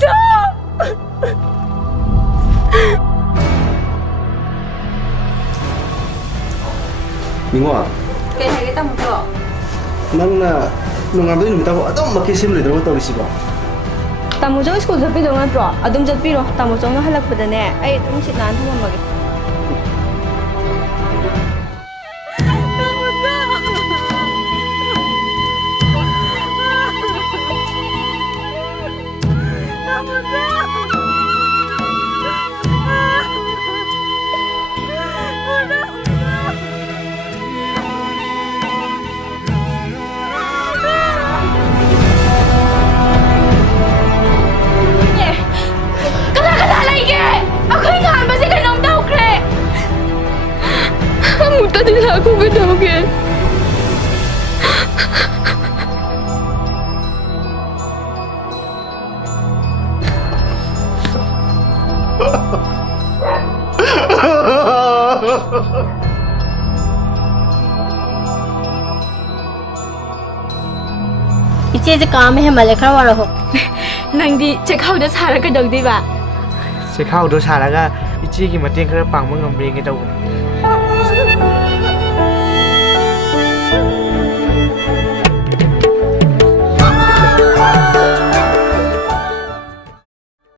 ꯆꯣ ꯅꯤꯡꯉꯣ ꯀꯩ ꯍꯥꯏꯒꯦ ꯇꯥꯃꯣꯆꯣ ꯅꯪꯅ ꯅꯣꯡꯉꯥꯟꯕꯗꯩ ꯅꯨꯃꯤꯠꯇꯥꯐꯥꯎ ꯑꯗꯨꯝ ꯃꯈꯦ ꯁꯦꯝ ꯂꯩꯗꯧꯕ ꯇꯧꯔꯤꯁꯤꯕꯣ ꯇꯥꯃꯣꯆꯣ ꯁ꯭ꯀꯨꯜ ꯆꯠꯄꯤꯗꯧ ꯅꯠꯇ꯭ꯔꯣ ꯑꯗꯨꯝ ꯆꯠꯄꯤꯔꯣ ꯇꯥꯃꯣꯆꯣꯅ ꯍꯜꯂꯛꯄꯗꯅꯦ ꯑꯩ ꯑꯗꯨꯝ ꯁꯤꯠ ꯅꯥꯟꯅ ꯊꯝꯃꯝꯃꯒꯦ ꯑꯃꯨꯛꯇꯗꯤ ꯂꯥꯛꯈꯣ ꯀꯩꯗꯧꯒꯦ 이제 까매 해말래 가와라호. ꯅꯪꯗꯤ ꯆꯦꯈꯥꯎꯗ ꯁꯥꯔ ꯀꯩꯗꯧꯗꯣꯏꯕ ꯆꯦꯈꯥꯎꯗꯣ ꯁꯥꯔꯒ ꯏꯆꯦꯒꯤ ꯃꯇꯦꯡ ꯈꯔ ꯄꯥꯡꯕ ꯉꯝꯕ꯭ꯔꯦꯒꯦ ꯇꯧꯕꯅꯤ